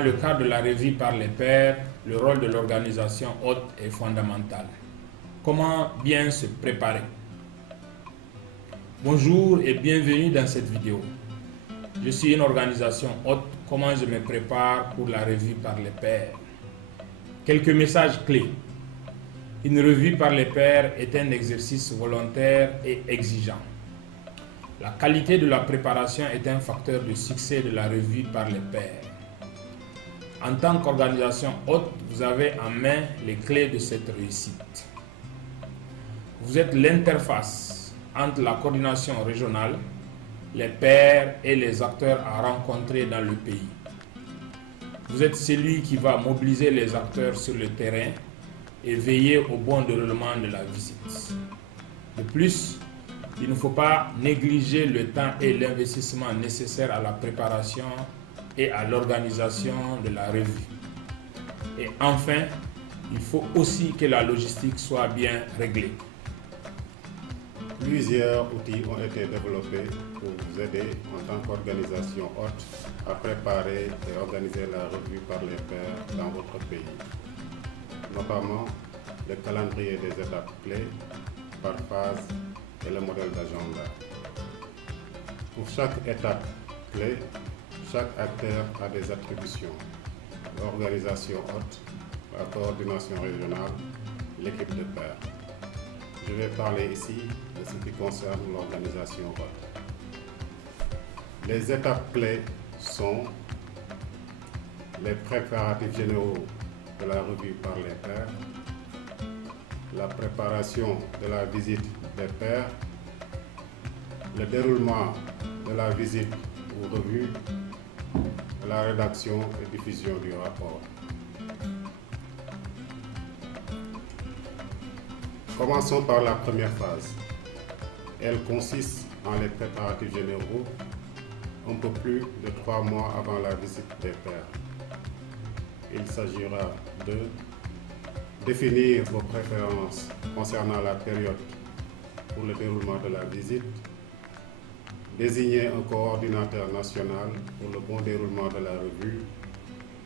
Dans le cadre de la revue par les pairs, le rôle de l'organisation hôte est fondamental. Comment bien se préparer? Bonjour et bienvenue dans cette vidéo. Je suis une organisation hôte. Comment je me prépare pour la revue par les pairs? Quelques messages clés. Une revue par les pairs est un exercice volontaire et exigeant. La qualité de la préparation est un facteur de succès de la revue par les pairs. En tant qu'organisation hôte, vous avez en main les clés de cette réussite. Vous êtes l'interface entre la coordination régionale, les pairs et les acteurs à rencontrer dans le pays. Vous êtes celui qui va mobiliser les acteurs sur le terrain et veiller au bon déroulement de la visite. De plus, il ne faut pas négliger le temps et l'investissement nécessaires à la préparation et à l'organisation de la revue. Et enfin, il faut aussi que la logistique soit bien réglée. Plusieurs outils ont été développés pour vous aider en tant qu'organisation hôte à préparer et organiser la revue par les pairs dans votre pays, notamment le calendrier des étapes clés par phase et le modèle d'agenda. Pour chaque étape clé, chaque acteur a des attributions: l'organisation hôte, la coordination régionale, l'équipe de pairs. Je vais parler ici de ce qui concerne l'organisation hôte. Les étapes clés sont les préparatifs généraux de la revue par les pairs, la préparation de la visite des pairs, le déroulement de la visite ou revue, la rédaction et diffusion du rapport. Commençons par la première phase. Elle consiste en les préparatifs généraux un peu plus de 3 mois avant la visite des pairs. Il s'agira de définir vos préférences concernant la période pour le déroulement de la visite, désigner un coordinateur national pour le bon déroulement de la revue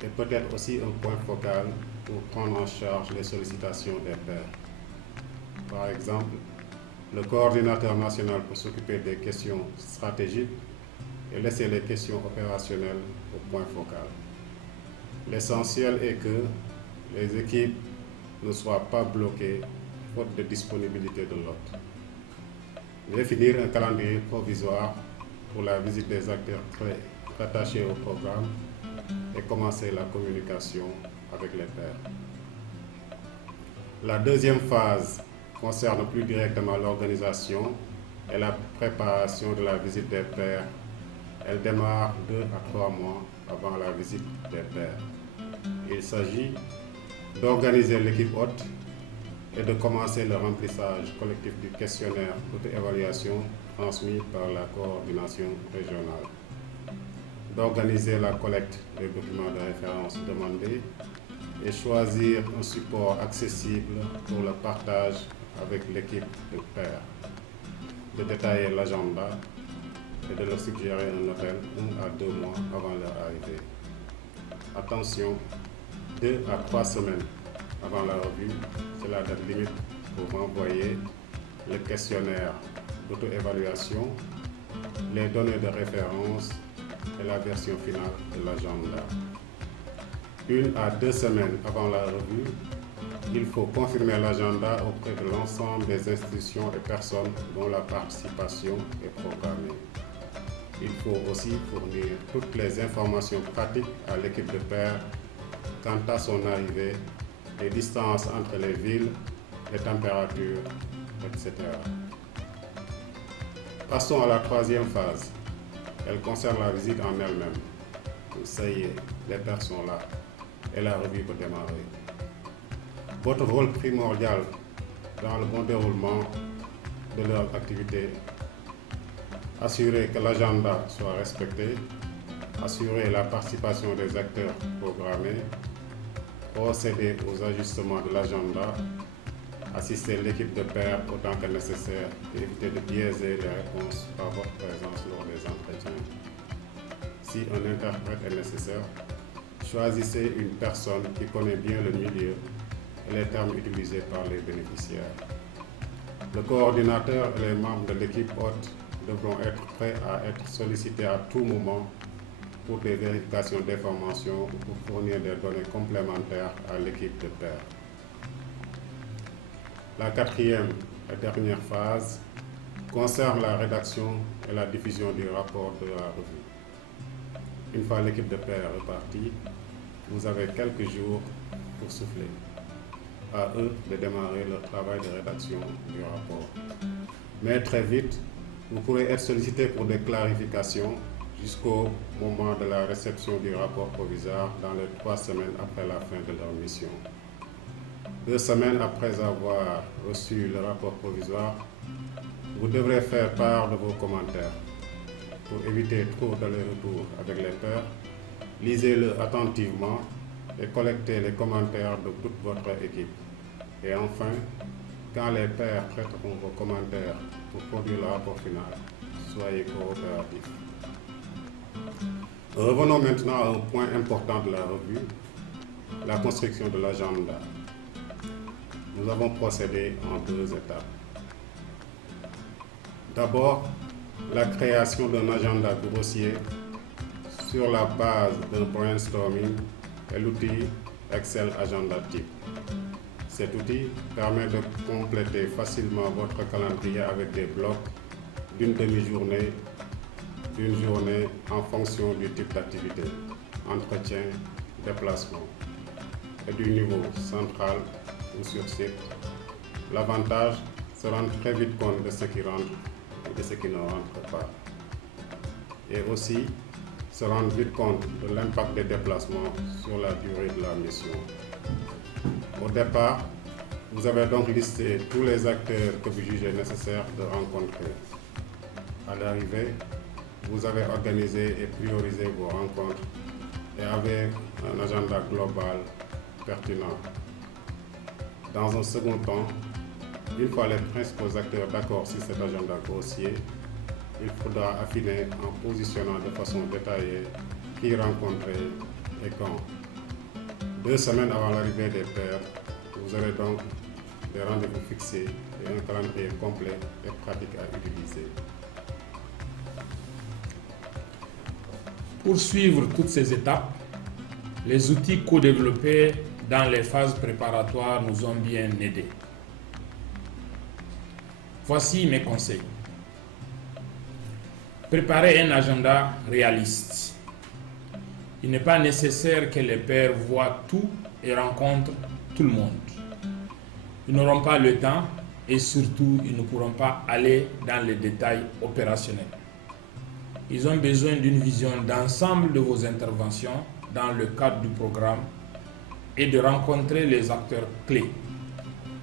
et peut-être aussi un point focal pour prendre en charge les sollicitations des pairs. Par exemple, le coordinateur national pour s'occuper des questions stratégiques et laisser les questions opérationnelles au point focal. L'essentiel est que les équipes ne soient pas bloquées faute de disponibilité de l'hôte. Définir un calendrier provisoire pour la visite des acteurs très attachés au programme et commencer la communication avec les pairs. La deuxième phase concerne plus directement l'organisation et la préparation de la visite des pairs. Elle démarre 2 à 3 mois avant la visite des pairs. Il s'agit d'organiser l'équipe hôte et de commencer le remplissage collectif du questionnaire d'auto-évaluation transmis par la coordination régionale, d'organiser la collecte des documents de référence demandés et choisir un support accessible pour le partage avec l'équipe de pairs, de détailler l'agenda et de leur suggérer un hôtel 1 à 2 mois avant leur arrivée. Attention, 2 à 3 semaines avant la revue, c'est la date limite pour renvoyer le questionnaire d'auto-évaluation, les données de référence et la version finale de l'agenda. 1 à 2 semaines avant la revue, il faut confirmer l'agenda auprès de l'ensemble des institutions et personnes dont la participation est programmée. Il faut aussi fournir toutes les informations pratiques à l'équipe de pairs quant à son arrivée, les distances entre les villes, les températures, etc. Passons à la troisième phase. Elle concerne la visite en elle-même. Ça y est, les pairs sont là et la revue peut démarrer. Votre rôle primordial dans le bon déroulement de leur activité: assurer que l'agenda soit respecté, assurer la participation des acteurs programmés, procéder aux ajustements de l'agenda, assister l'équipe de pairs autant que nécessaire et éviter de biaiser les réponses par votre présence lors des entretiens. Si un interprète est nécessaire, choisissez une personne qui connaît bien le milieu et les termes utilisés par les bénéficiaires. Le coordinateur et les membres de l'équipe hôte devront être prêts à être sollicités à tout moment pour des vérifications d'informations ou pour fournir des données complémentaires à l'équipe de pairs. La quatrième et dernière phase concerne la rédaction et la diffusion du rapport de la revue. Une fois l'équipe de pairs repartie, vous avez quelques jours pour souffler. À eux de démarrer leur travail de rédaction du rapport. Mais très vite, vous pourrez être sollicité pour des clarifications jusqu'au moment de la réception du rapport provisoire dans les 3 semaines après la fin de leur mission. 2 semaines après avoir reçu le rapport provisoire, vous devrez faire part de vos commentaires. Pour éviter trop d'allers-retours avec les pairs, lisez-le attentivement et collectez les commentaires de toute votre équipe. Et enfin, quand les pairs prêteront vos commentaires pour produire le rapport final, soyez coopératifs. Revenons maintenant à un point important de la revue, la construction de l'agenda. Nous avons procédé en 2 étapes. D'abord, la création d'un agenda grossier sur la base d'un brainstorming et l'outil Excel Agenda Type. Cet outil permet de compléter facilement votre calendrier avec des blocs d'une demi-journée, d'une journée en fonction du type d'activité, entretien, déplacement, et du niveau central ou sur site. L'avantage, c'est de rendre très vite compte de ce qui rentre et de ce qui ne rentre pas. Et aussi, se rendre vite compte de l'impact des déplacements sur la durée de la mission. Au départ, vous avez donc listé tous les acteurs que vous jugez nécessaire de rencontrer. À l'arrivée, vous avez organisé et priorisé vos rencontres et avez un agenda global pertinent. Dans un second temps, une fois les principaux acteurs d'accord sur cet agenda grossier, il faudra affiner en positionnant de façon détaillée qui rencontrer et quand. 2 semaines avant l'arrivée des pairs, vous aurez donc des rendez-vous fixés et un calendrier complet et pratique à utiliser. Pour suivre toutes ces étapes, les outils co-développés dans les phases préparatoires nous ont bien aidés. Voici mes conseils. Préparez un agenda réaliste. Il n'est pas nécessaire que les pairs voient tout et rencontrent tout le monde. Ils n'auront pas le temps et surtout, ils ne pourront pas aller dans les détails opérationnels. Ils ont besoin d'une vision d'ensemble de vos interventions dans le cadre du programme et de rencontrer les acteurs clés.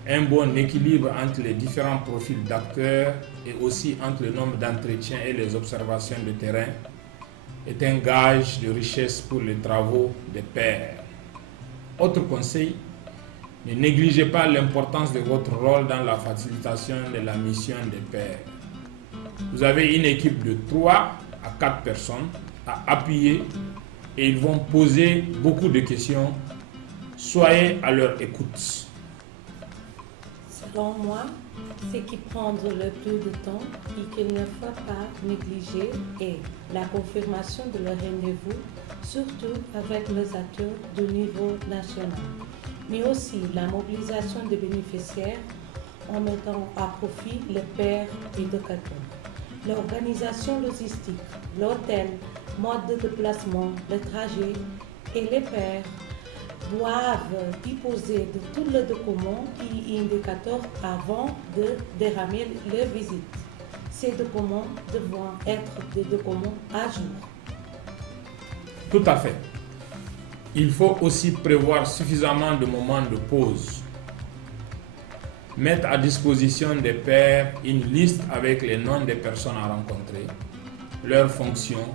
Un bon équilibre entre les différents profils d'acteurs et aussi entre le nombre d'entretiens et les observations de terrain est un gage de richesse pour les travaux des pairs. Autre conseil, ne négligez pas l'importance de votre rôle dans la facilitation de la mission des pairs. Vous avez une équipe de 3 à 4 personnes à appuyer et ils vont poser beaucoup de questions. Soyez à leur écoute. Selon moi, ce qui prend le plus de temps et qu'il ne faut pas négliger est la confirmation de leur rendez-vous, surtout avec les acteurs de niveau national, mais aussi la mobilisation des bénéficiaires en mettant à profit les pairs éducateurs. L'organisation logistique, l'hôtel, mode de déplacement, le trajet et les pairs doivent disposer de tous les documents et indicateurs avant de déramer leur visite. Ces documents devront être des documents à jour. Tout à fait. Il faut aussi prévoir suffisamment de moments de pause. Mettre à disposition des pairs une liste avec les noms des personnes à rencontrer, leurs fonctions,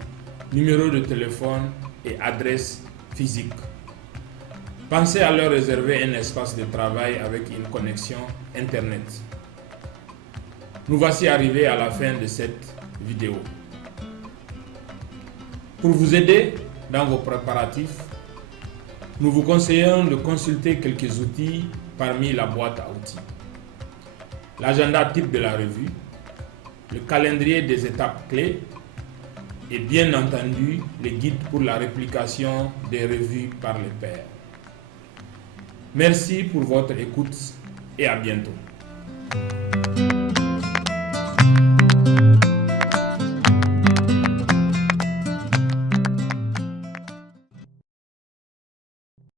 numéro de téléphone et adresse physique. Pensez à leur réserver un espace de travail avec une connexion Internet. Nous voici arrivés à la fin de cette vidéo. Pour vous aider dans vos préparatifs, nous vous conseillons de consulter quelques outils parmi la boîte à outils. L'agenda type de la revue, le calendrier des étapes clés et bien entendu les guides pour la réplication des revues par les pairs. Merci pour votre écoute et à bientôt.